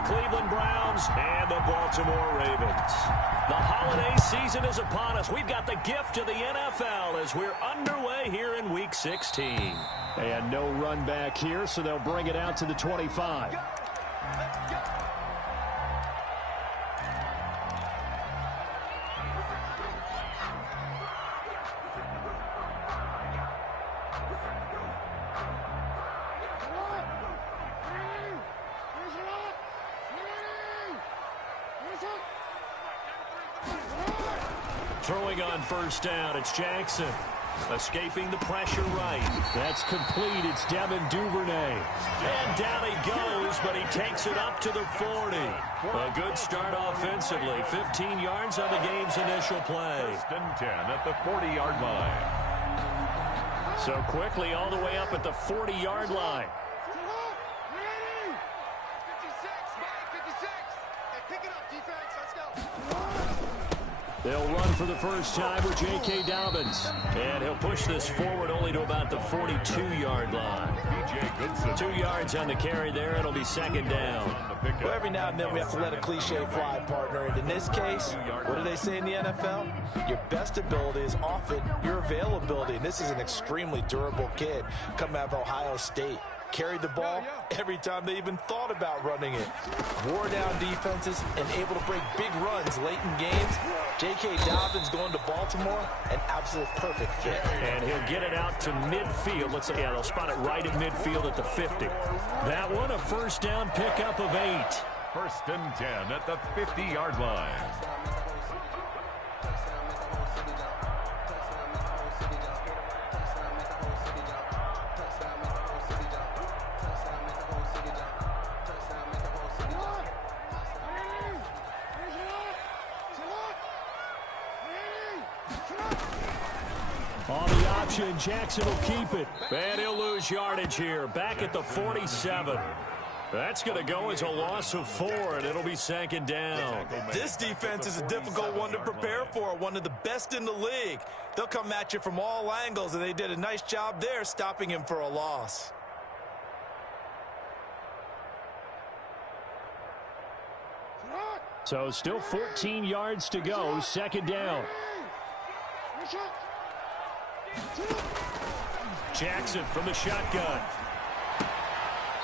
the Cleveland Browns and the Baltimore Ravens. The holiday season is upon us. We've got the gift of the NFL as we're underway here in Week 16. And no run back here, so they'll bring it out to the 25. Throwing on first down, it's Jackson. Escaping the pressure right. That's complete. It's Devin Duvernay. And down he goes, but he takes it up to the 40. A good start offensively. 15 yards on the game's initial play. First and 10 at the 40-yard line. So quickly all the way up at the 40-yard line. They'll run for the first time with J.K. Dobbins. And he'll push this forward only to about the 42-yard line. 2 yards on the carry there. It'll be second down. Well, every now and then we have to let a cliche fly, partner. And in this case, what do they say in the NFL? Your best ability is often your availability. And this is an extremely durable kid coming out of Ohio State. Carried the ball every time they even thought about running it. Wore down defenses and able to break big runs late in games. J.K. Dobbins going to Baltimore, an absolute perfect fit. And he'll get it out to midfield. Let's say, yeah, they'll spot it right at midfield at the 50. That one, a first down pickup of 8. First and 10 at the 50-yard line. On the option, Jackson will keep it. And he'll lose yardage here. Back at the 47. That's going to go as a loss of 4, and it'll be second down. This defense is a difficult one to prepare for, one of the best in the league. They'll come at you from all angles, and they did a nice job there stopping him for a loss. So still 14 yards to go, second down. Jackson from the shotgun.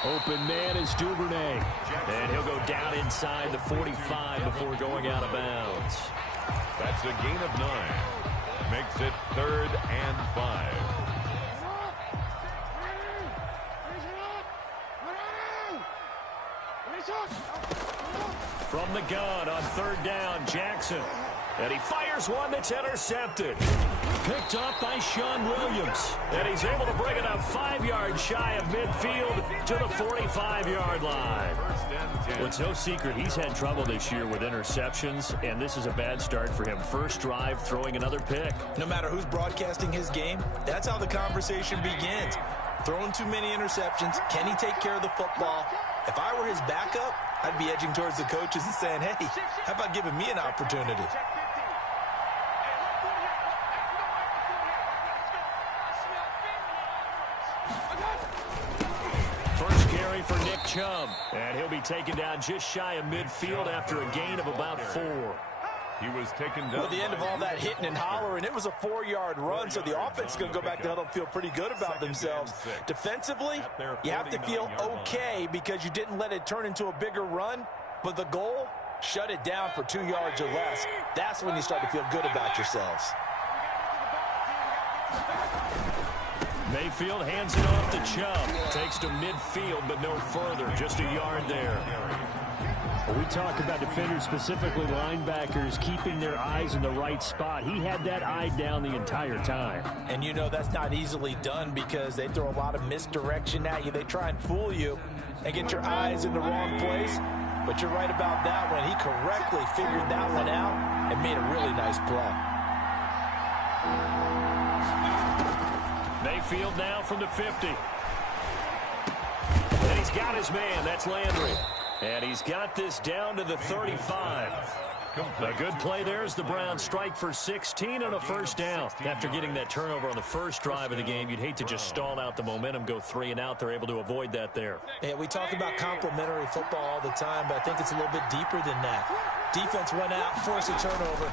Open man is Duvernay. And he'll go down inside the 45 before going out of bounds. That's a gain of 9. Makes it 3rd and 5. From the gun on third down, Jackson. And he fires one that's intercepted. Picked up by Sean Williams. And he's able to bring it up 5 yards shy of midfield to the 45-yard line. Well, it's no secret he's had trouble this year with interceptions, and this is a bad start for him. First drive, throwing another pick. No matter who's broadcasting his game, that's how the conversation begins. Throwing too many interceptions. Can he take care of the football? If I were his backup, I'd be edging towards the coaches and saying, hey, how about giving me an opportunity? First carry for Nick Chubb. And he'll be taken down just shy of midfield after a gain of about 4. He was taken down. Well, at the end of all that hitting and hollering, it was a 4-yard run, so the offense is going to go back to huddle and feel pretty good about themselves. Defensively, you have to feel okay because you didn't let it turn into a bigger run, but the goal, shut it down for 2 yards or less. That's when you start to feel good about yourselves. Mayfield hands it off to Chubb. Takes to midfield, but no further. Just a yard there. We talk about defenders, specifically linebackers, keeping their eyes in the right spot. He had that eye down the entire time. And you know that's not easily done because they throw a lot of misdirection at you. They try and fool you and get your eyes in the wrong place. But you're right about that one. He correctly figured that one out and made a really nice play. Mayfield now from the 50. And he's got his man. That's Landry. And he's got this down to the 35. complete. A good play there as the Browns strike for 16 and a first down. After getting that turnover on the first drive of the game, you'd hate to just stall out the momentum, go 3 and out. They're able to avoid that there. Yeah, we talk about complementary football all the time, but I think it's a little bit deeper than that. Defense went out, forced a turnover,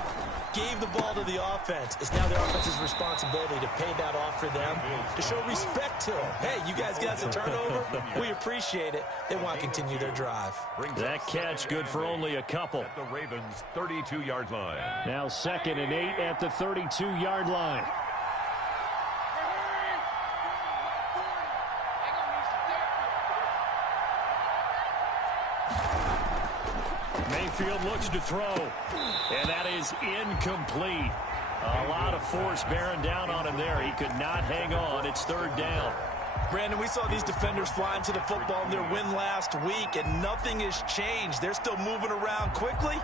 gave the ball to the offense. It's now the offense's responsibility to pay that off for them, to show respect to them. Hey, you guys got a turnover? We appreciate it. They want to continue their drive. That catch good for only a couple. At the Ravens' 32-yard line. Now 2nd and 8 at the 32-yard line. Mayfield looks to throw, and that is incomplete. A lot of force bearing down on him there. He could not hang on. It's 3rd down. Brandon, we saw these defenders flying to the football in their win last week, and nothing has changed. They're still moving around quickly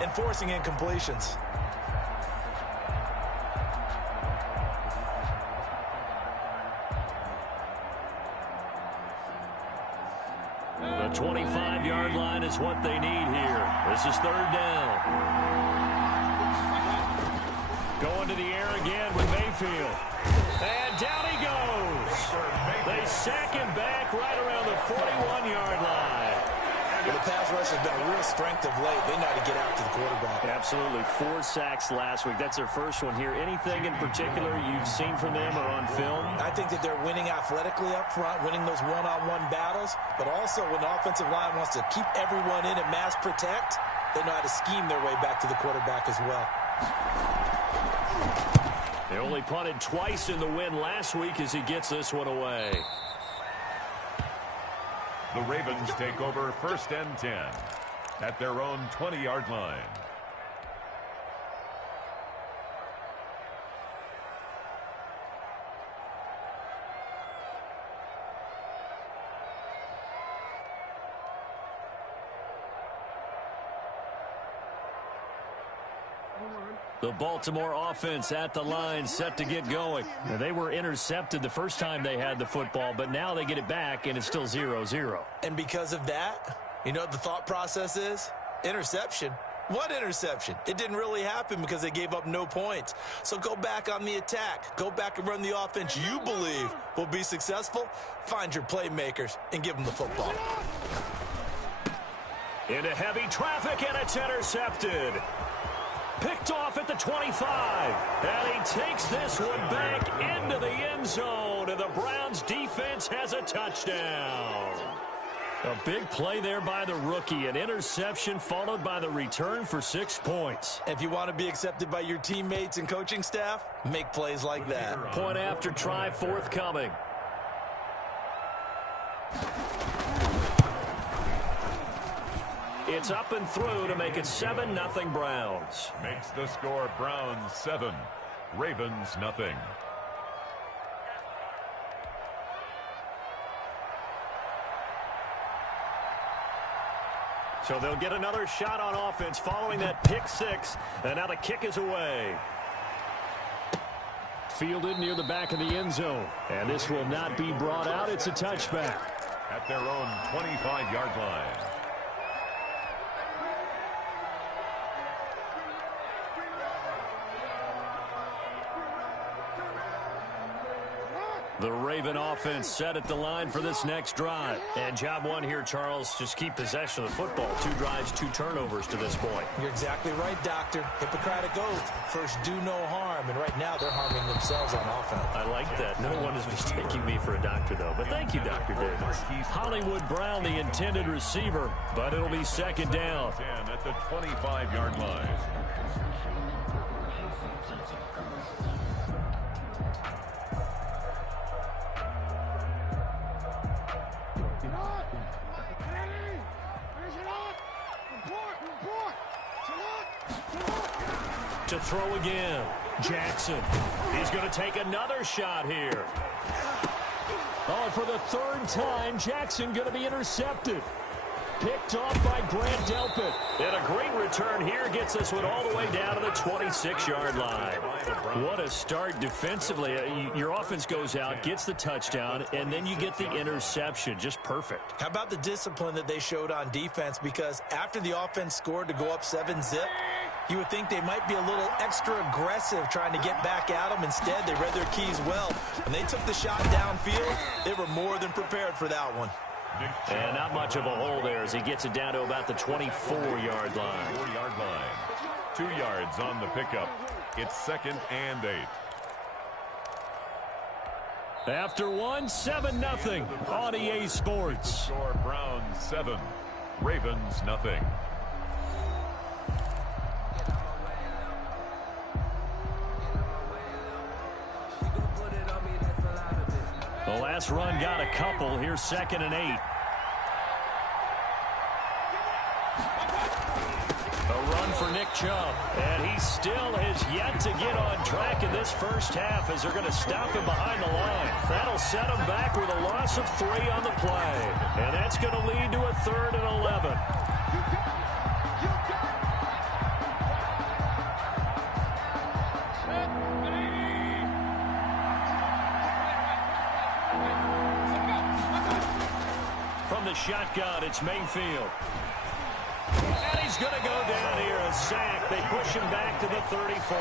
and forcing incompletions. The 25-yard line is what they need here. This is 3rd down. Going to the air again with Mayfield. And down he goes. They sack him back right around the 41-yard line. Well, the pass rush has been a real strength of late. They know how to get out to the quarterback. Absolutely. 4 sacks last week. That's their first one here. Anything in particular you've seen from them or on film? I think that they're winning athletically up front, winning those one-on-one battles, but also when the offensive line wants to keep everyone in and mass protect, they know how to scheme their way back to the quarterback as well. They only punted twice in the win last week as he gets this one away. The Ravens take over 1st and 10 at their own 20-yard line. The Baltimore offense at the line, set to get going. Now, they were intercepted the first time they had the football, but now they get it back, and it's still 0-0. And because of that, you know what the thought process is? Interception. What interception? It didn't really happen because they gave up no points. So go back on the attack. Go back and run the offense you believe will be successful. Find your playmakers and give them the football. Into heavy traffic, and it's intercepted. Picked off at the 25, and he takes this one back into the end zone, and the Browns defense has a touchdown. A big play there by the rookie, an interception followed by the return for 6 points. If you want to be accepted by your teammates and coaching staff, make plays like that. Point after try forthcoming. It's up and through to make it 7-0 Browns. Makes the score Browns 7, Ravens nothing. So they'll get another shot on offense following that pick 6, and now the kick is away. Fielded near the back of the end zone, and this will not be brought out. It's a touchback. At their own 25-yard line. The Raven offense set at the line for this next drive. And job one here, Charles, just keep possession of the football. 2 drives, 2 turnovers to this point. You're exactly right, Doctor. Hippocratic oath. First, do no harm. And right now, they're harming themselves on offense. I like that. No one is mistaking me for a doctor, though. But thank you, Dr. Davis. Hollywood Brown, the intended receiver, but it'll be 2nd down. 10 at the 25-yard line. To throw again. Jackson. He's going to take another shot here. Oh, and for the 3rd time, Jackson going to be intercepted. Picked off by Grant Delpit. And a great return here gets us one all the way down to the 26-yard line. What a start defensively. Your offense goes out, gets the touchdown, and then you get the interception. Just perfect. How about the discipline that they showed on defense? Because after the offense scored to go up 7-zip, you would think they might be a little extra aggressive trying to get back at them. Instead, they read their keys well. When they took the shot downfield, they were more than prepared for that one. And not much of a hole there as he gets it down to about the 24-yard line. 4-yard line. 2 yards on the pickup. It's 2nd and 8. After 7-0 on EA Sports. Score Browns 7, Ravens nothing. The last run got a couple. Here's 2nd and 8. A run for Nick Chubb. And he still has yet to get on track in this first half as they're going to stop him behind the line. That'll set him back with a loss of 3 on the play. And that's going to lead to a 3rd and 11. From the shotgun, it's Mayfield. And he's going to go down here, a sack. They push him back to the 34.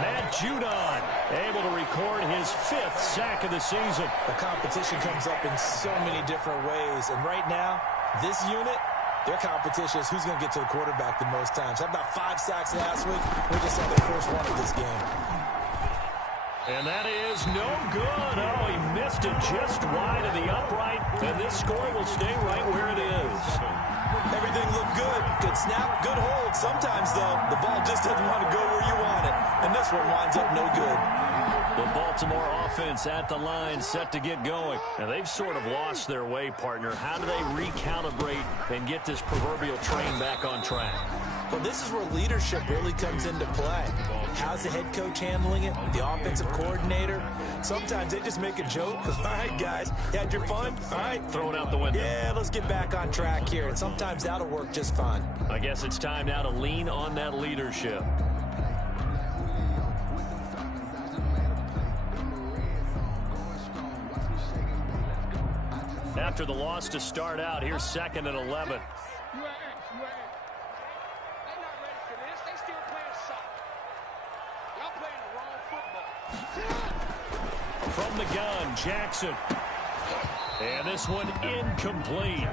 Matt Judon able to record his 5th sack of the season. The competition comes up in so many different ways. And right now, this unit, their competition is who's going to get to the quarterback the most times. How about 5 sacks last week? We just saw their first one of this game. And that is no good. Oh, he missed it just wide of the upright. And this score will stay right where it is. Everything looked good. Good snap, good hold. Sometimes, though, the ball just doesn't want to go where you want it. And this one winds up no good. The Baltimore offense at the line, set to get going. And they've sort of lost their way, partner. How do they recalibrate and get this proverbial train back on track? Well, this is where leadership really comes into play. How's the head coach handling it? The offensive coordinator? Sometimes they just make a joke because, all right, guys, you had your fun? All right. Throw it out the window. Yeah, let's get back on track here. And sometimes that'll work just fine. I guess it's time now to lean on that leadership. After the loss to start out, here's 2nd and 11. From the gun, Jackson. And this one incomplete.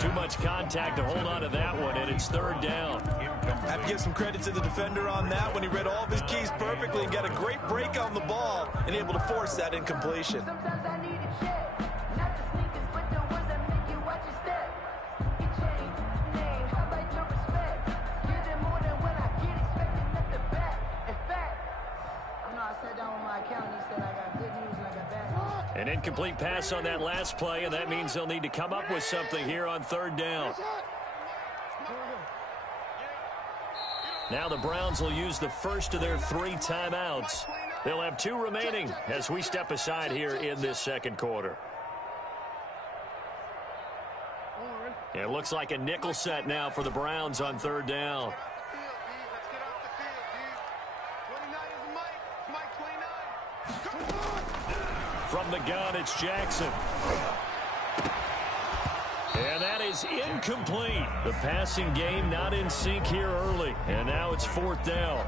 Too much contact to hold on to that one, and it's 3rd down. I have to give some credit to the defender on that when he read all of his keys perfectly and got a great break on the ball and able to force that incompletion. An incomplete pass on that last play, and that means they'll need to come up with something here on 3rd down. Now the Browns will use the first of their 3 timeouts. They'll have 2 remaining as we step aside here in this 2nd quarter. It looks like a nickel set now for the Browns on 3rd down. From the gun, it's Jackson. And that is incomplete. The passing game not in sync here early. And now it's 4th down.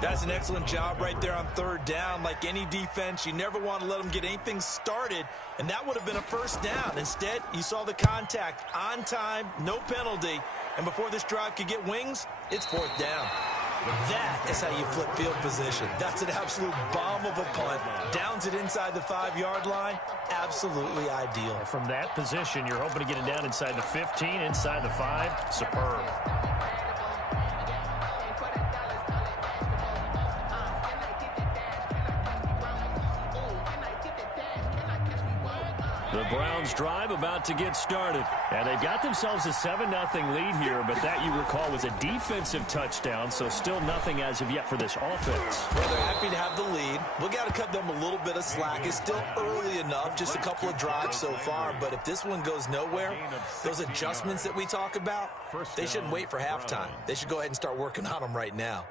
That's an excellent job right there on 3rd down. Like any defense, you never want to let them get anything started. And that would have been a 1st down. Instead, you saw the contact on time, no penalty. And before this drive could get wings, it's 4th down. That is how you flip field position. That's an absolute bomb of a punt. Downs it inside the 5-yard line. Absolutely ideal. From that position, you're hoping to get it down inside the 15, inside the 5. Superb. The Browns drive about to get started. And they've got themselves a 7-0 lead here, but that, you recall, was a defensive touchdown, so still nothing as of yet for this offense. Well, they're happy to have the lead. We got to cut them a little bit of slack. It's still early enough, just a couple of drives so far, but if this one goes nowhere, those adjustments that we talk about, they shouldn't wait for halftime. They should go ahead and start working on them right now.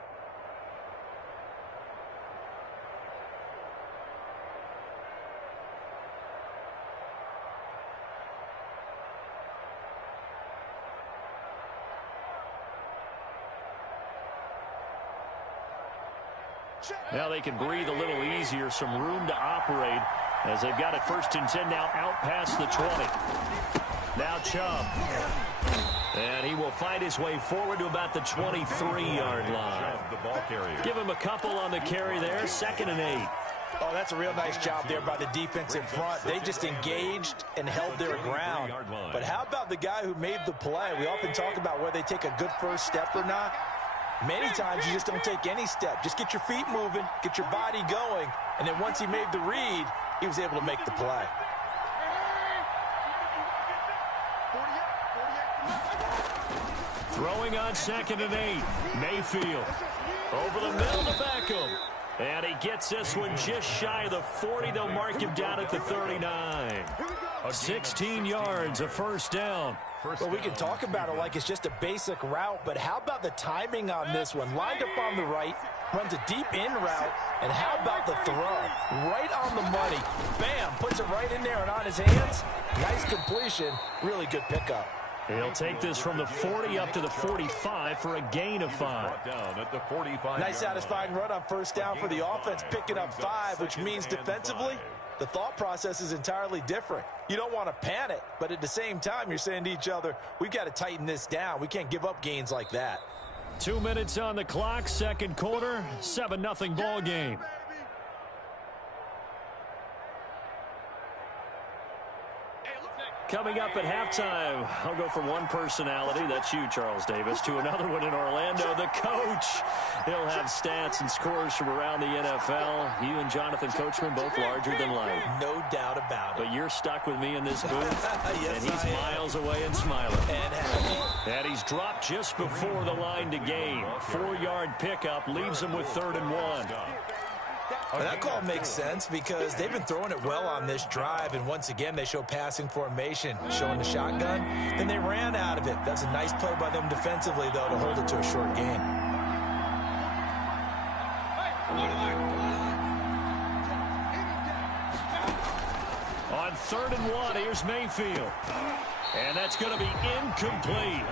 Now they can breathe a little easier, some room to operate as they've got it 1st and 10 now out past the 20. Now Chubb. And he will find his way forward to about the 23-yard line. Give him a couple on the carry there, 2nd and 8. Oh, that's a real nice job there by the defensive front. They just engaged and held their ground. But how about the guy who made the play? We often talk about whether they take a good first step or not. Many times you just don't take any step. Just get your feet moving, get your body going, and then once he made the read, he was able to make the play. Throwing on 2nd and 8. Mayfield over the middle to Beckham. And he gets this one just shy of the 40. They'll mark him down at the 39. 16 yards, a 1st down. Well, we can talk about it like it's just a basic route, but how about the timing on this one? Lined up on the right, runs a deep in route, and how about the throw? Right on the money. Bam, puts it right in there and on his hands. Nice completion, really good pickup. He'll take this from the 40 up to the 45 for a gain of 5. Nice satisfying run on 1st down for the offense, picking up 5, which means defensively, the thought process is entirely different. You don't want to panic, but at the same time, you're saying to each other, we've got to tighten this down. We can't give up gains like that. 2 minutes on the clock, 2nd quarter, 7-0 ball game. Coming up at halftime, I'll go from one personality, that's you, Charles Davis, to another one in Orlando, the coach. He'll have stats and scores from around the NFL. You and Jonathan Coachman, both larger than life. No doubt about it. But you're stuck with me in this booth, yes, and he's miles away and smiling. And happy. And he's dropped just before the line to gain. 4-yard pickup leaves him with 3rd and 1. Well, that call makes sense because they've been throwing it well on this drive, and once again they show passing formation, showing the shotgun. Then they ran out of it. That's a nice play by them defensively, though, to hold it to a short game. On 3rd and 1, here's Mayfield. And that's going to be incomplete.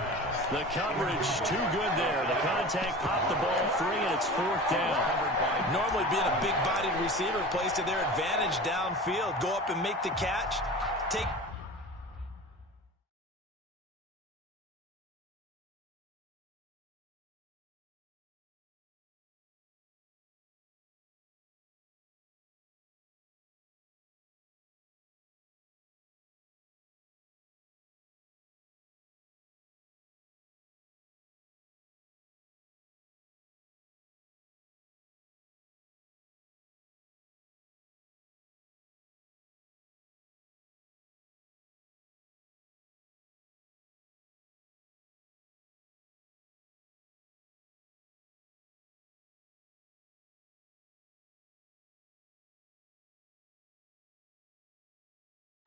The coverage too good there. The contact popped the ball free, and it's 4th down. Normally being a big-bodied receiver plays to their advantage downfield. Go up and make the catch. Take...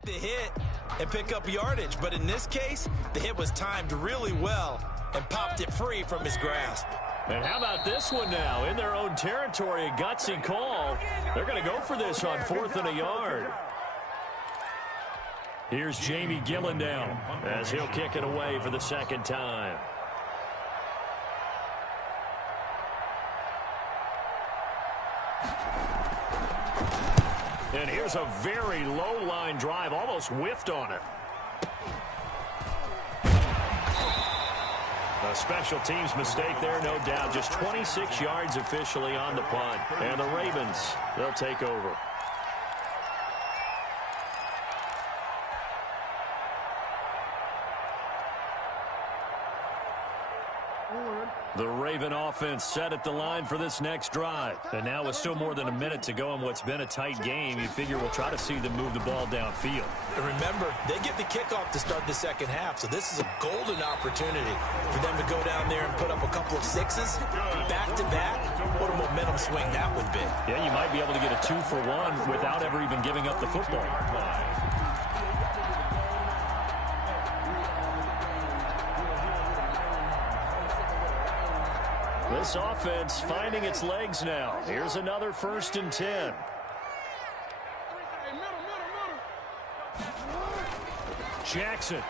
the hit and pick up yardage, but in this case the hit was timed really well and popped it free from his grasp. And how about this one now? In their own territory, a gutsy call. They're going to go for this on 4th and a yard. Here's Jamie Gillen down as he'll kick it away for the 2nd time. And here's a very low line drive, almost whiffed on it. A special teams mistake there, no doubt. Just 26 yards officially on the punt. And the Ravens, they'll take over. The Raven offense set at the line for this next drive. And now with still more than a minute to go in what's been a tight game, you figure we'll try to see them move the ball downfield. And remember, they get the kickoff to start the second half, so this is a golden opportunity for them to go down there and put up a couple of sixes back-to-back. What a momentum swing that would be. Yeah, you might be able to get a 2-for-1 without ever even giving up the football. This offense finding its legs now. Here's another 1st and 10. Jackson.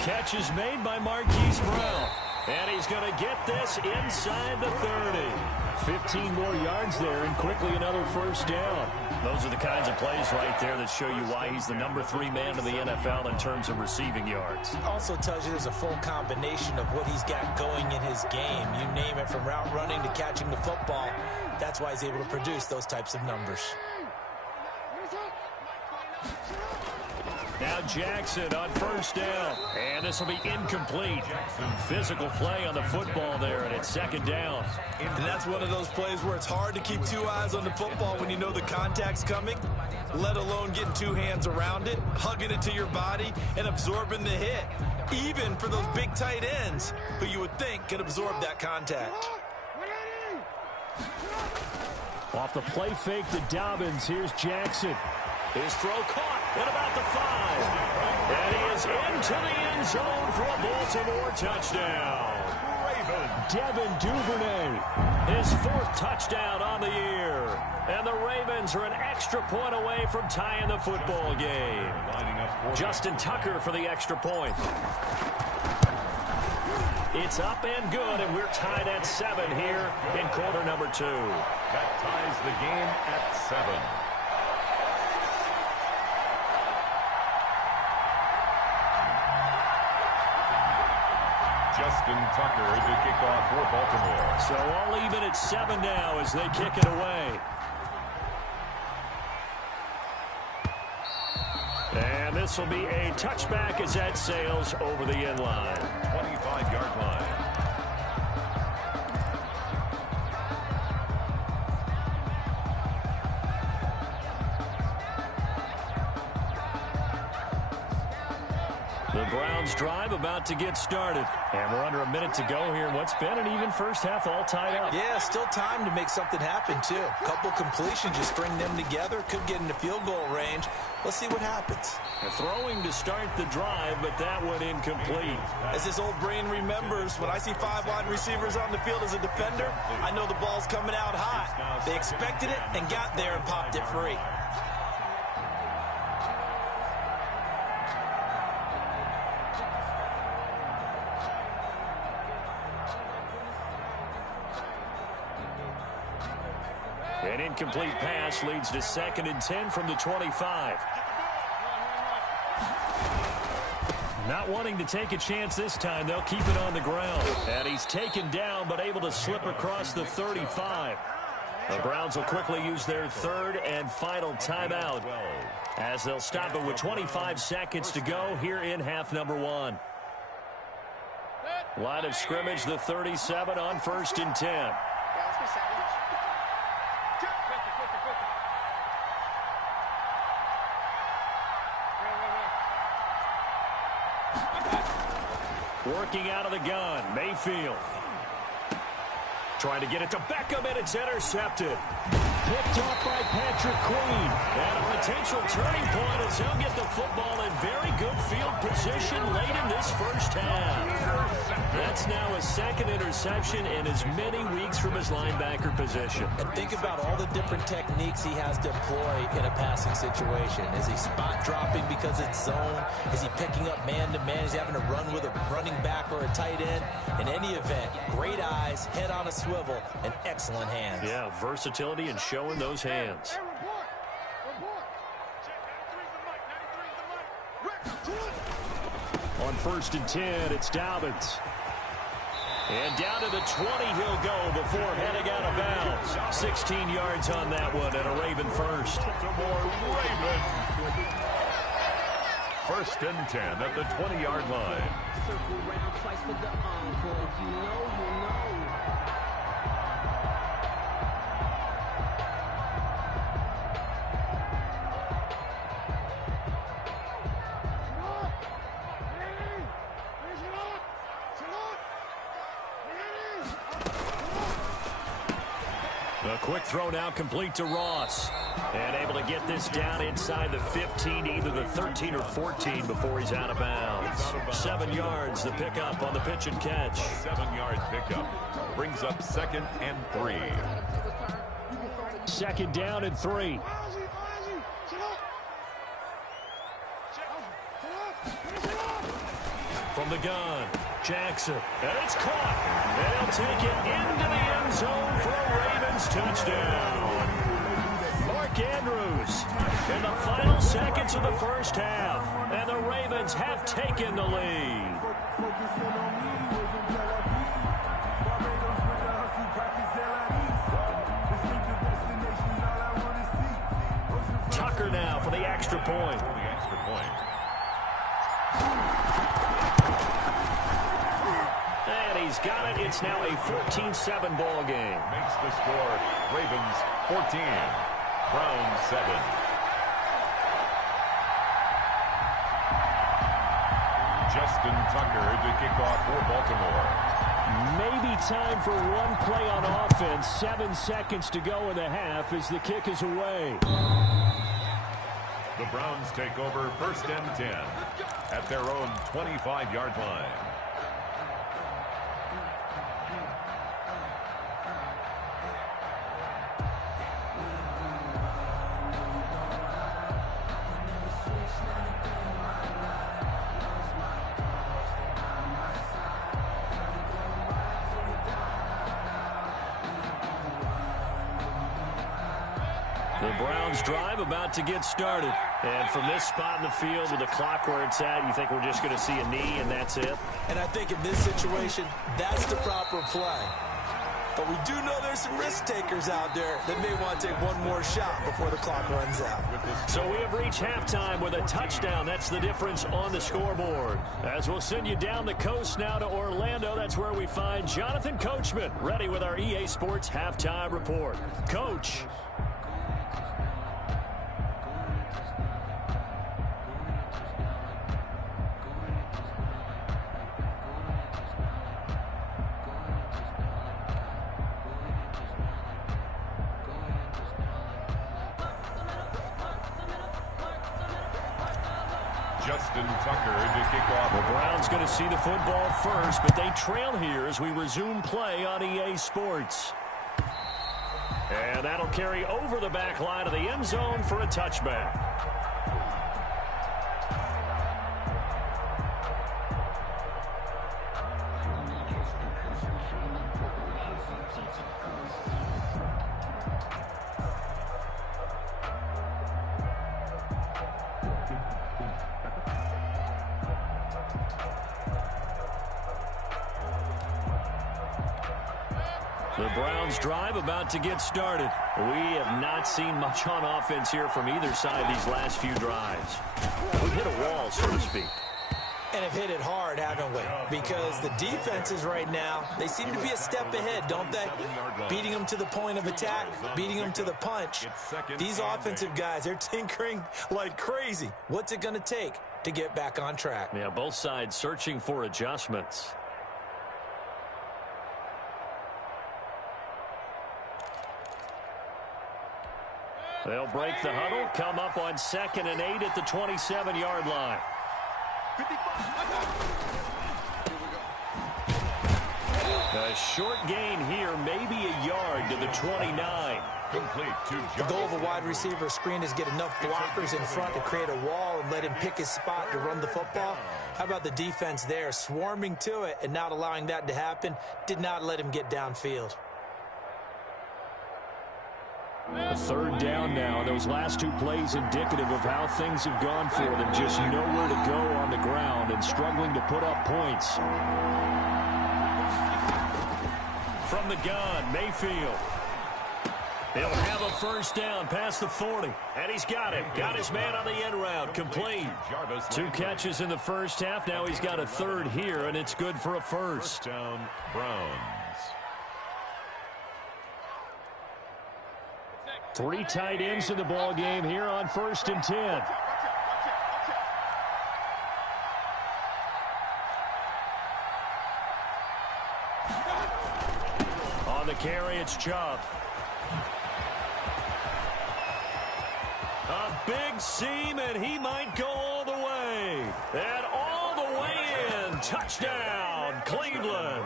Catch is made by Marquise Brown. And he's going to get this inside the 30. 15 more yards there and quickly another 1st down. Those are the kinds of plays right there that show you why he's the number 3 man in the NFL in terms of receiving yards. Also tells you there's a full combination of what he's got going in his game. You name it, from route running to catching the football. That's why he's able to produce those types of numbers. Now Jackson on 1st down. And this will be incomplete. Physical play on the football there, and it's 2nd down. And that's one of those plays where it's hard to keep 2 eyes on the football when you know the contact's coming, let alone getting 2 hands around it, hugging it to your body, and absorbing the hit. Even for those big tight ends who you would think can absorb that contact. Off the play fake to Dobbins, here's Jackson. His throw caught at about the 5. And he is into the end zone for a Baltimore touchdown. Devin Duvernay, his 4th touchdown on the year. And the Ravens are an extra point away from tying the football game. Justin Tucker for the extra point. It's up and good, and we're tied at 7 here in quarter number 2. That ties the game at 7. Justin Tucker to kick off for Baltimore. So all even at 7 now as they kick it away. And this will be a touchback as that sails over the end line. 25-yard line. The Browns drive about to get started. And we're under a minute to go here in what's been an even first half, all tied up. Yeah, still time to make something happen, too. A couple completions, just string them together. Could get into field goal range. Let's see what happens. They're throwing to start the drive, but that one incomplete. As this old brain remembers, when I see 5 wide receivers on the field as a defender, I know the ball's coming out hot. They expected it and got there and popped it free. An incomplete pass leads to 2nd and 10 from the 25. Not wanting to take a chance this time, they'll keep it on the ground. And he's taken down, but able to slip across the 35. The Browns will quickly use their 3rd and final timeout as they'll stop it with 25 seconds to go here in half number 1. Line of scrimmage, the 37 on 1st and 10. Working out of the gun, Mayfield. Trying to get it to Beckham, and it's intercepted. Picked off by Patrick Queen. And a potential turning point as he'll get the football in very good field position late in this first half. That's now his 2nd interception in as many weeks from his linebacker position. And think about all the different techniques he has to employ in a passing situation. Is he spot dropping because it's zone? Is he picking up man-to-man? Is he having to run with a running back or a tight end? In any event, great eyes, head on a swivel, and excellent hands. Yeah, versatility and showing those hands. On 1st and 10, it's Dobbins. And down to the 20 he'll go before heading out of bounds. 16 yards on that one, and a Raven first. first and 10 at the 20-yard line. Circle round twice for the encore. If you know, you know. A quick throw now complete to Ross. And able to get this down inside the 15, either the 13 or 14 before he's out of bounds. 7 yards, the pickup on the pitch and catch. 7-yard pickup brings up 2nd and 3. 2nd down and 3. From the gun, Jackson, and it's caught. And he'll take it into the end zone for a Ravens touchdown. Mark Andrews in the final seconds of the first half, and the Ravens have taken the lead. Tucker now for the extra point. And he's got it. It's now a 14-7 ball game. Makes the score Ravens 14, Browns 7. Justin Tucker to kick off for Baltimore. Maybe time for one play on offense. 7 seconds to go in the half as the kick is away. The Browns take over first and 10 at their own 25-yard line. The Browns drive about to get started. And from this spot in the field with the clock where it's at, you think we're just going to see a knee and that's it? And I think in this situation, that's the proper play. But we do know there's some risk takers out there that may want to take one more shot before the clock runs out. So we have reached halftime with a touchdown. That's the difference on the scoreboard. As we'll send you down the coast now to Orlando, that's where we find Jonathan Coachman ready with our EA Sports halftime report. Coach. Justin Tucker to kick off. The Browns going to see the football first, but they trail here as we resume play on EA Sports. And that'll carry over the back line of the end zone for a touchback. The Browns drive about to get started. We have not seen much on offense here from either side these last few drives. We've hit a wall, so to speak. And have hit it hard, haven't we? Because the defenses right now, they seem to be a step ahead, don't they? Beating them to the point of attack, beating them to the punch. These offensive guys, they're tinkering like crazy. What's it going to take to get back on track? Yeah, both sides searching for adjustments. They'll break the huddle, come up on 2nd and 8 at the 27-yard line. A short gain here, maybe a yard to the 29. Complete to The goal of a wide receiver screen is get enough blockers in front to create a wall and let him pick his spot to run the football. How about the defense there, swarming to it and not allowing that to happen, did not let him get downfield. A 3rd down now. Those last 2 plays indicative of how things have gone for them. Just nowhere to go on the ground and struggling to put up points. From the gun, Mayfield. He'll have a first down past the 40. And he's got it. Got his man on the end route. Complete. 2 catches in the first half. Now he's got a third here, and it's good for a first. First down, Browns. 3 tight ends in the ball game here on 1st and 10. On the carry, it's Chubb. A big seam, and he might go all the way. And all the way in. Touchdown, Cleveland.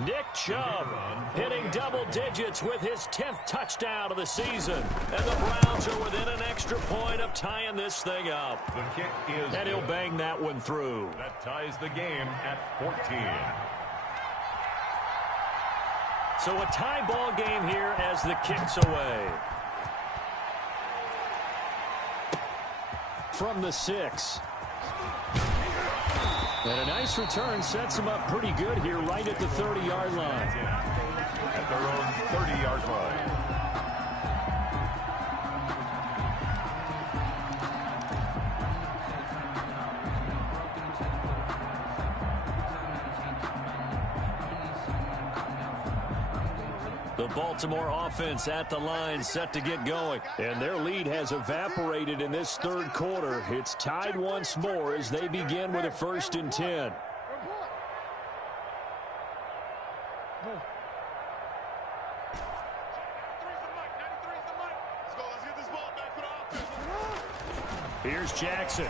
Nick Chubb hitting double digits with his 10th touchdown of the season. And the Browns are within an extra point of tying this thing up. The kick is and he'll bang that one through. That ties the game at 14. So a tie ball game here as the kick's away. From the 6. And a nice return sets him up pretty good here right at the 30-yard line. At their own 30-yard line. The Baltimore offense at the line set to get going. And their lead has evaporated in this third quarter. It's tied once more as they begin with a 1st and 10. Here's Jackson.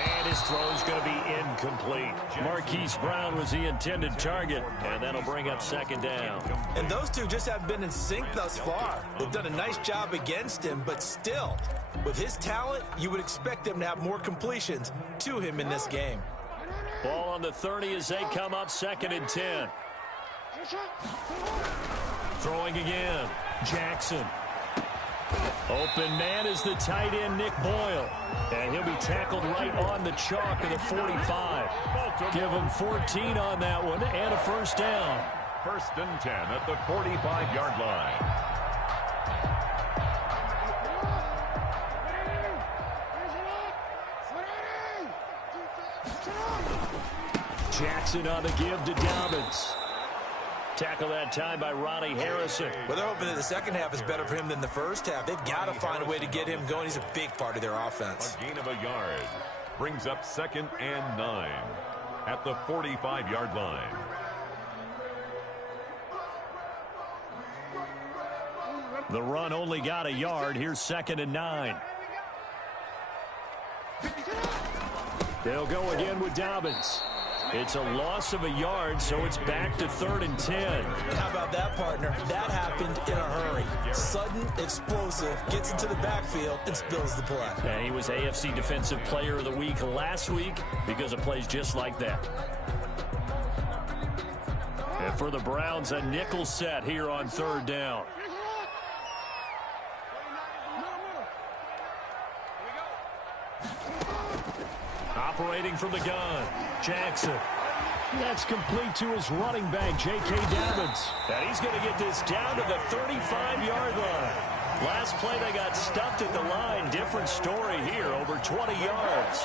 And his throw's going to be incomplete. Marquise Brown was the intended target, and that'll bring up 2nd down. And those two just have been in sync thus far. They've done a nice job against him, but still, with his talent, you would expect him to have more completions to him in this game. Ball on the 30 as they come up 2nd and 10. Throwing again. Jackson. Open man is the tight end, Nick Boyle. And he'll be tackled right on the chalk of the 45. Give him 14 on that one and a 1st down. 1st and 10 at the 45-yard line. Jackson on the give to Dobbins. Tackle that time by Ronnie Harrison. Well, they're hoping that the second half is better for him than the first half. They've got to find a way to get him going. He's a big part of their offense. A gain of a yard brings up 2nd and 9 at the 45-yard line. The run only got a yard. Here's 2nd and 9. They'll go again with Dobbins. It's a loss of a yard, so it's back to 3rd and 10. How about that, partner? That happened in a hurry. Sudden, explosive, gets into the backfield, and spills the play. And he was AFC Defensive Player of the Week last week because of plays just like that. And for the Browns, a nickel set here on 3rd down. Operating from the gun, Jackson. That's complete to his running back, J.K. Dobbins. And he's going to get this down to the 35-yard line. Last play, they got stuffed at the line. Different story here, over 20 yards.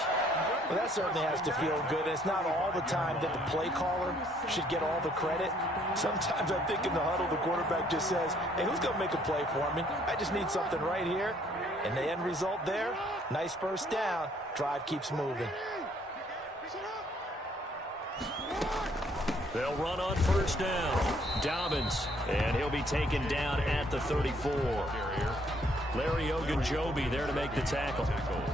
Well, that certainly has to feel good. It's not all the time that the play caller should get all the credit. Sometimes I think in the huddle, the quarterback just says, hey, who's going to make a play for me? I just need something right here. And the end result there, nice 1st down. Drive keeps moving. They'll run on 1st down. Dobbins, and he'll be taken down at the 34. Larry Ogunjobi there to make the tackle.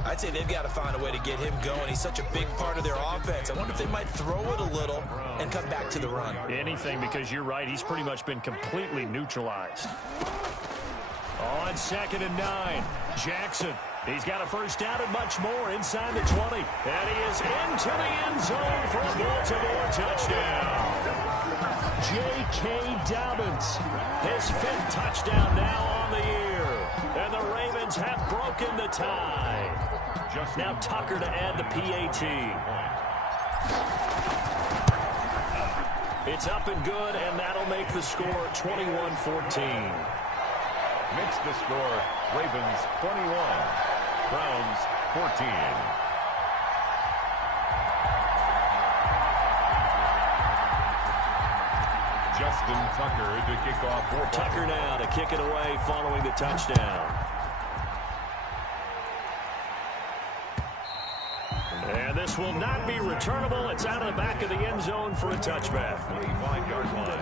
I'd say they've got to find a way to get him going. He's such a big part of their offense. I wonder if they might throw it a little and come back to the run. Anything, because you're right. He's pretty much been completely neutralized. On 2nd and 9, Jackson. He's got a 1st down and much more inside the 20. And he is into the end zone for a Baltimore touchdown. J.K. Dobbins, his 5th touchdown now on the year. And the Ravens have broken the tie. Now Tucker to add the PAT. It's up and good, and that'll make the score 21-14. Makes the score Ravens 21, Browns 14. Justin Tucker to kick off. Tucker now to kick it away following the touchdown. And this will not be returnable. It's out of the back of the end zone for a touchback. 25-yard line.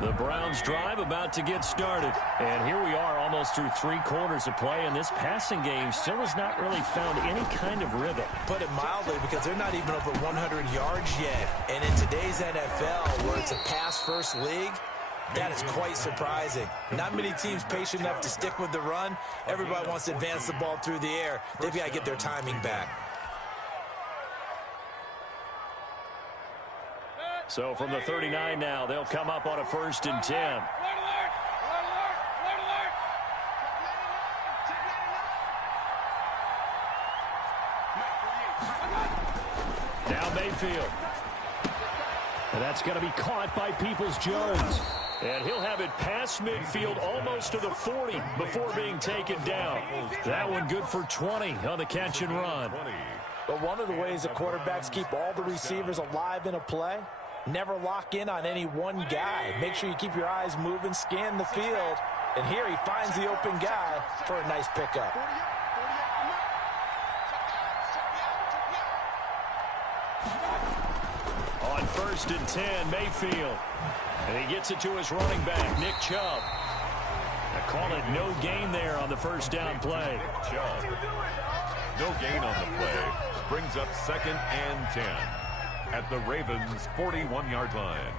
The Browns drive about to get started. And here we are almost through 3 quarters of play, and this passing game still has not really found any kind of rhythm. Put it mildly, because they're not even over 100 yards yet. And in today's NFL, where it's a pass-first league, that is quite surprising. Not many teams patient enough to stick with the run. Everybody wants to advance the ball through the air. They've got to get their timing back. So from the 39 now, they'll come up on a 1st and 10. Now Mayfield. And that's going to be caught by Peoples-Jones. And he'll have it past midfield almost to the 40 before being taken down. That one good for 20 on the catch and run. But one of the ways the quarterbacks keep all the receivers alive in a play, never lock in on any one guy. Make sure you keep your eyes moving, scan the field. And here he finds the open guy for a nice pickup. On 1st and 10, Mayfield. And he gets it to his running back, Nick Chubb. I call it no gain there on the 1st down play. Nick Chubb. No gain on the play. Brings up 2nd and 10. At the Ravens' 41-yard line.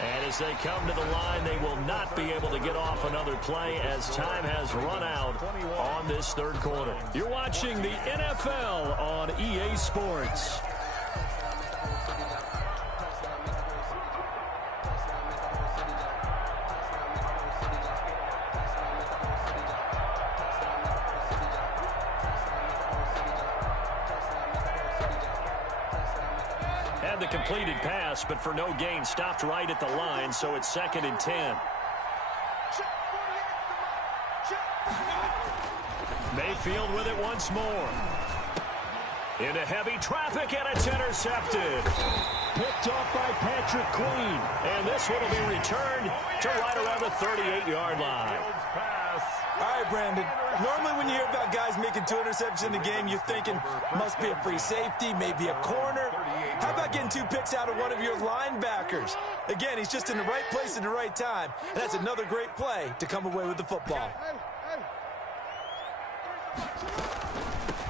And as they come to the line, they will not be able to get off another play as time has run out on this 3rd quarter. You're watching the NFL on EA Sports. The completed pass, but for no gain, stopped right at the line, so it's 2nd and 10. Mayfield with it once more. Into heavy traffic, and it's intercepted. Picked off by Patrick Queen, and this one will be returned to right around the 38-yard line. All right, Brandon. Normally when you hear about guys making 2 interceptions in the game, you're thinking must be a free safety, maybe a corner. How about getting 2 picks out of one of your linebackers? Again, he's just in the right place at the right time. And that's another great play to come away with the football.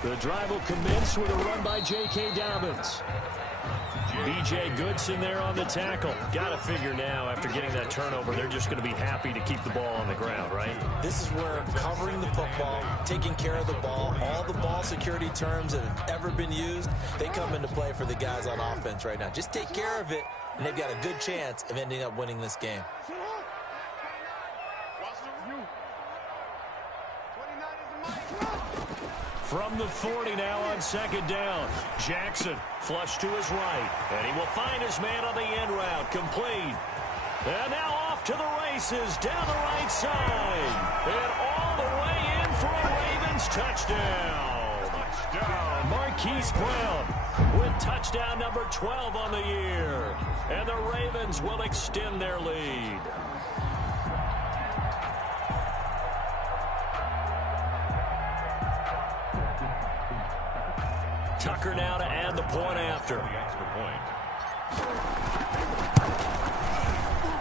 The drive will commence with a run by J.K. Dobbins. B.J. Goodson there on the tackle. Got to figure now, after getting that turnover, they're just going to be happy to keep the ball on the ground, right? This is where covering the football, taking care of the ball, all the ball security terms that have ever been used, they come into play for the guys on offense right now. Just take care of it, and they've got a good chance of ending up winning this game. From the 40 now on 2nd down. Jackson flush to his right. And he will find his man on the end route. Complete. And now off to the races down the right side. And all the way in for a Ravens touchdown. Touchdown. Marquise Brown with touchdown number 12 on the year. And the Ravens will extend their lead. Tucker now to add the point after.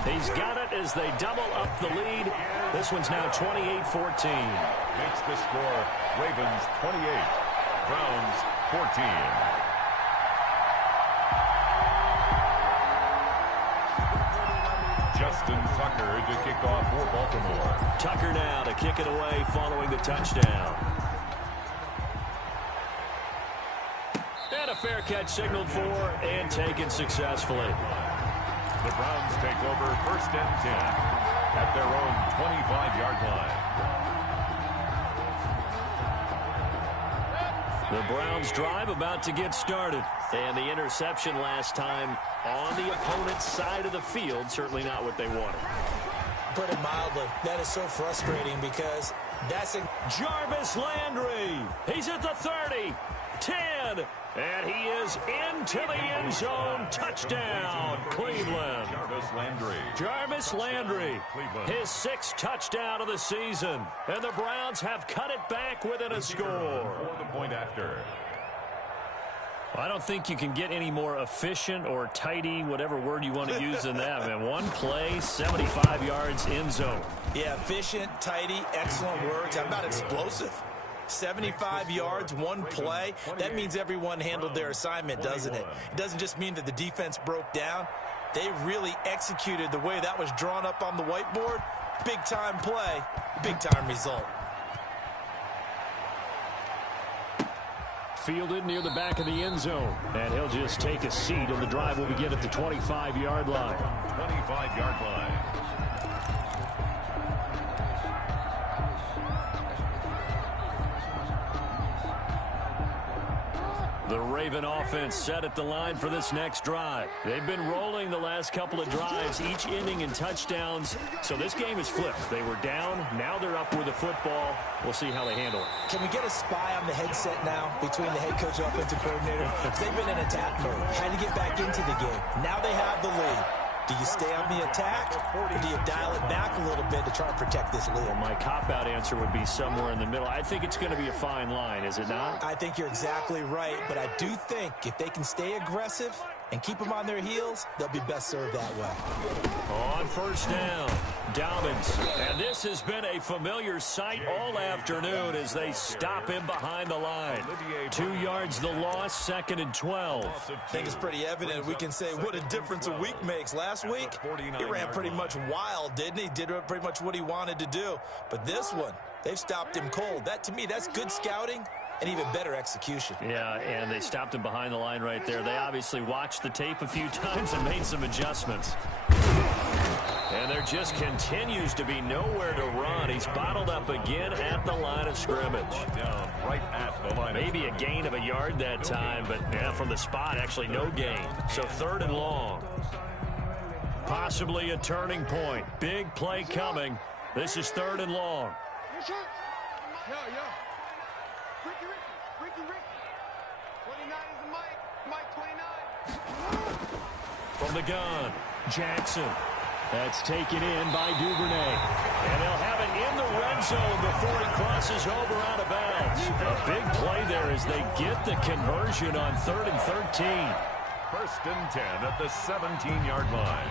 He's got it as they double up the lead. This one's now 28-14. Makes the score Ravens 28, Browns 14. Justin Tucker to kick off for Baltimore. Tucker now to kick it away following the touchdown. And a fair catch signaled for and taken successfully. The Browns take over 1st and 10 at their own 25-yard line. The Browns drive about to get started. And the interception last time on the opponent's side of the field, certainly not what they wanted. Put it mildly, that is so frustrating because that's a... Jarvis Landry. He's at the 30, 10, and he is into the end zone. Touchdown, Cleveland. Jarvis Landry, his 6th touchdown of the season. And the Browns have cut it back within a score. For the point after. I don't think you can get any more efficient or tidy, whatever word you want to use in that, man. One play, 75 yards, end zone. Yeah, efficient, tidy, excellent words. How about explosive? 75 yards, one play. That means everyone handled their assignment, doesn't it? It doesn't just mean that the defense broke down. They really executed the way that was drawn up on the whiteboard. Big-time play, big-time result. Fielded near the back of the end zone. And he'll just take a seat, and the drive will begin at the 25-yard line. 25-yard line. The Raven offense set at the line for this next drive. They've been rolling the last couple of drives, each ending in touchdowns. So this game is flipped. They were down. Now they're up with the football. We'll see how they handle it. Can we get a spy on the headset now between the head coach and offensive coordinator? They've been in attack mode. Had to get back into the game. Now they have the lead. Do you stay on the attack, or do you dial it back a little bit to try and protect this lead? Well, my cop-out answer would be somewhere in the middle. I think it's going to be a fine line, is it not? I think you're exactly right, but I do think if they can stay aggressive and keep them on their heels, they'll be best served that way. On 1st down, Dobbins. And this has been a familiar sight all afternoon as they stop him behind the line. 2 yards the loss, 2nd and 12. I think it's pretty evident. We can say what a difference a week makes. Last week, he ran pretty much wild, didn't he? Did pretty much what he wanted to do. But this one, they've stopped him cold. That, to me, that's good scouting and even better execution. Yeah, and they stopped him behind the line right there. They obviously watched the tape a few times and made some adjustments. And there just continues to be nowhere to run. He's bottled up again at the line of scrimmage. Right at the line. Maybe a gain of a yard that time, but yeah, from the spot, actually no gain. So 3rd and long. Possibly a turning point. Big play coming. This is 3rd and long. From the gun, Jackson. That's taken in by Duvernay. And they'll have it in the red zone before he crosses over out of bounds. A big play there as they get the conversion on 3rd and 13. 1st and 10 at the 17-yard line.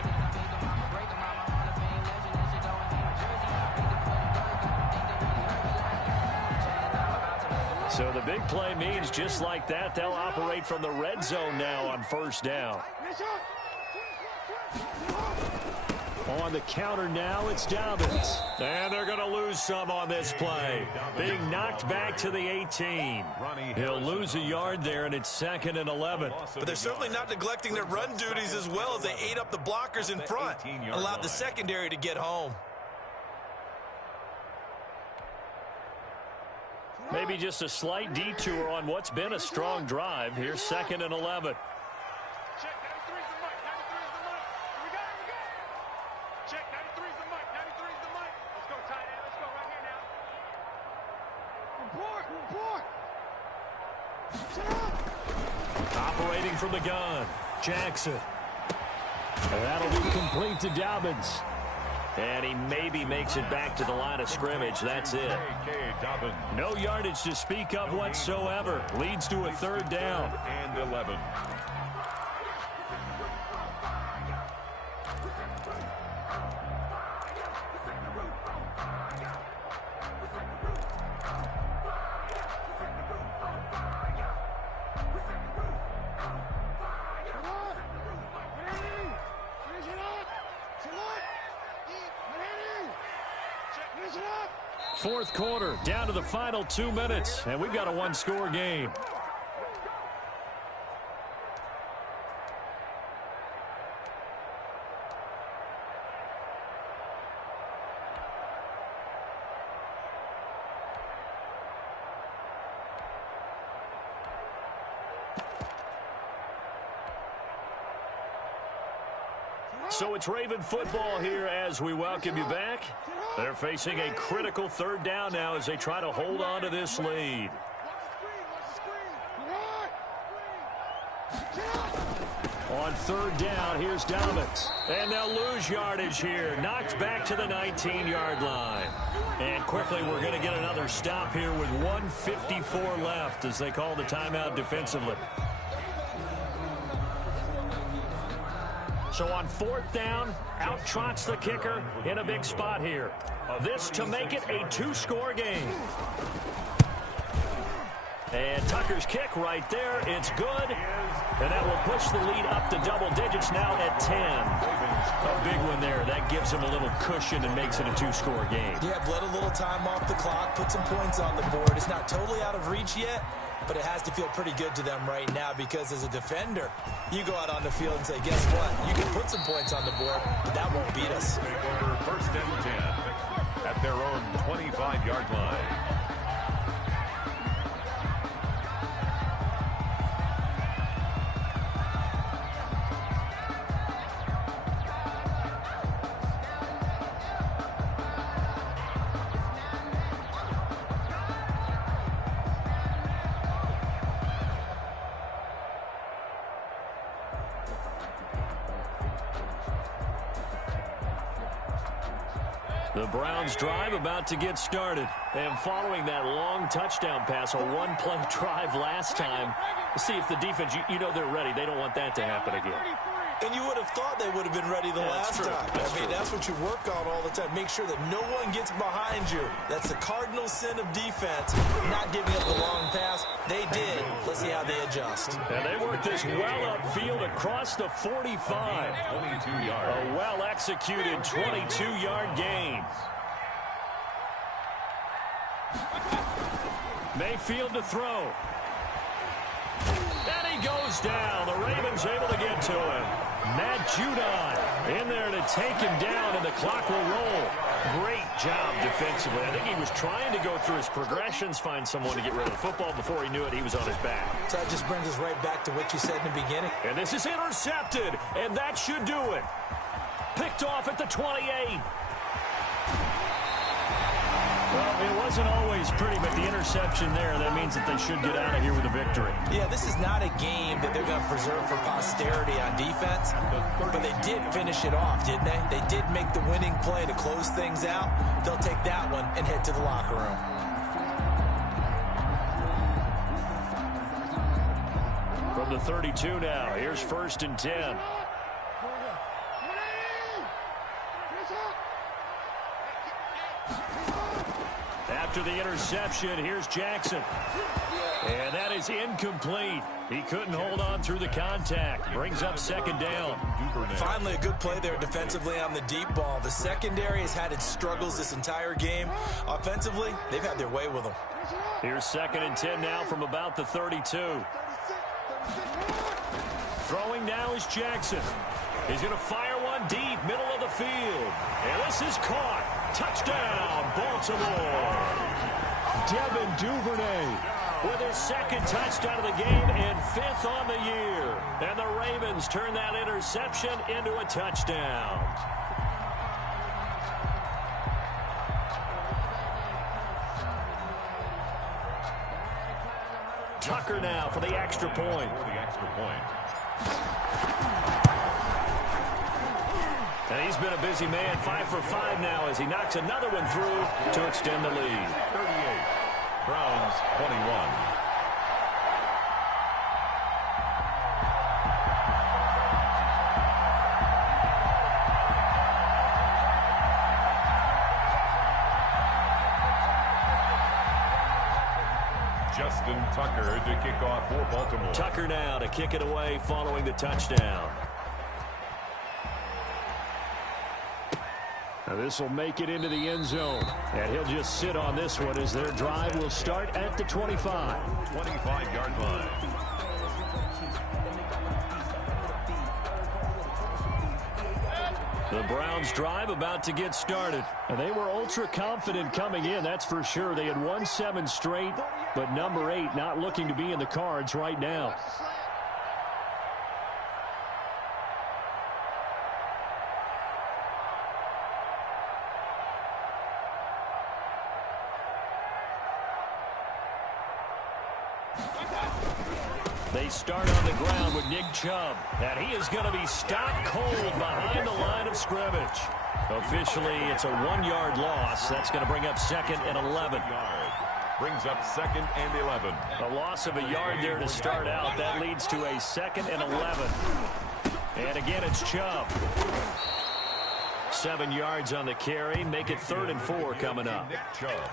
So the big play means just like that, they'll operate from the red zone now on 1st down. On the counter now, it's Dobbins. And they're going to lose some on this play. Being knocked back to the 18. He'll lose a yard there, and it's 2nd and 11. But they're certainly not neglecting their run duties as well as they ate up the blockers in front. Allowed the secondary to get home. Maybe just a slight detour on what's been a strong drive. Here's 2nd and 11. Operating from the gun, Jackson. That'll be complete to Dobbins. And he maybe makes it back to the line of scrimmage. That's it. No yardage to speak of whatsoever. Leads to a 3rd down. And 11. Fourth quarter, down to the final 2 minutes, and we've got a one-score game. So it's Raven football here as we welcome you back. They're facing a critical third down now as they try to hold on to this lead. On third down, here's Dobbins. And they'll lose yardage here. Knocked back to the 19-yard line. And quickly, we're going to get another stop here with 1:54 left as they call the timeout defensively. So on fourth down, out trots the kicker in a big spot here. This to make it a two-score game. And Tucker's kick right there. It's good. And that will push the lead up to double digits now at 10. A big one there. That gives them a little cushion and makes it a two-score game. Yeah, bled a little time off the clock, put some points on the board. It's not totally out of reach yet, but it has to feel pretty good to them right now because as a defender, you go out on the field and say, guess what? You can put some points on the board, but that won't beat us. Take over first and 10 at their own 25-yard line. The Browns drive about to get started. And following that long touchdown pass, a one-play drive last time, see if the defense, you know they're ready. They don't want that to happen again. And you would have thought they would have been ready the last time. That's what you work on all the time. Make sure that no one gets behind you. That's the cardinal sin of defense, not giving up the long pass. They did. Let's see how they adjust. And they work this well upfield across the 45. 22 yards. A well-executed 22-yard gain. Mayfield to throw. And he goes down. The Ravens able to get to him. Matt Judon in there to take him down, and the clock will roll. Great job defensively. I think he was trying to go through his progressions, find someone to get rid of the football. Before he knew it, he was on his back. So that just brings us right back to what you said in the beginning. And this is intercepted, and that should do it. Picked off at the 28. Well, it wasn't always pretty, but the interception there, that means that they should get out of here with a victory. Yeah, this is not a game that they're going to preserve for posterity on defense, but they did finish it off, didn't they? They did make the winning play to close things out. They'll take that one and head to the locker room. From the 32 now, here's first and 10. After the interception, here's Jackson. And that is incomplete. He couldn't hold on through the contact. Brings up second down. Finally, a good play there defensively on the deep ball. The secondary has had its struggles this entire game. Offensively, they've had their way with them. Here's second and 10 now from about the 32. Throwing now is Jackson. He's going to fire one deep, middle of the field. And this is caught. Touchdown, Baltimore. Devin Duvernay with his second touchdown of the game and fifth on the year. And the Ravens turn that interception into a touchdown. Tucker now for the extra point. And he's been a busy man, 5 for 5 now as he knocks another one through to extend the lead. 38. Browns 21. Justin Tucker to kick off for Baltimore. Tucker now to kick it away following the touchdown. Now this will make it into the end zone. And he'll just sit on this one as their drive will start at the 25. 25-yard line. The Browns drive about to get started. And they were ultra confident coming in, that's for sure. They had won 7 straight, but number 8 not looking to be in the cards right now. They start on the ground with Nick Chubb. And he is going to be stopped cold behind the line of scrimmage. Officially, it's a 1-yard loss. That's going to bring up 2nd and 11. Brings up 2nd and 11. A loss of a yard there to start out. That leads to a 2nd and 11. And again, it's Chubb. 7 yards on the carry. Make it 3rd and 4 coming up. Nick Chubb.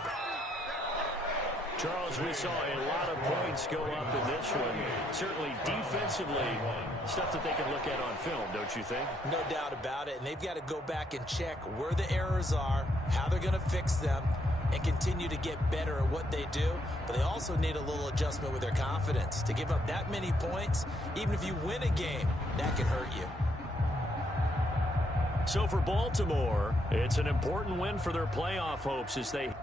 Charles, we saw a lot of points go up in this one. Certainly defensively, stuff that they can look at on film, don't you think? No doubt about it. And they've got to go back and check where the errors are, how they're going to fix them, and continue to get better at what they do. But they also need a little adjustment with their confidence. To give up that many points, even if you win a game, that can hurt you. So for Baltimore, it's an important win for their playoff hopes as they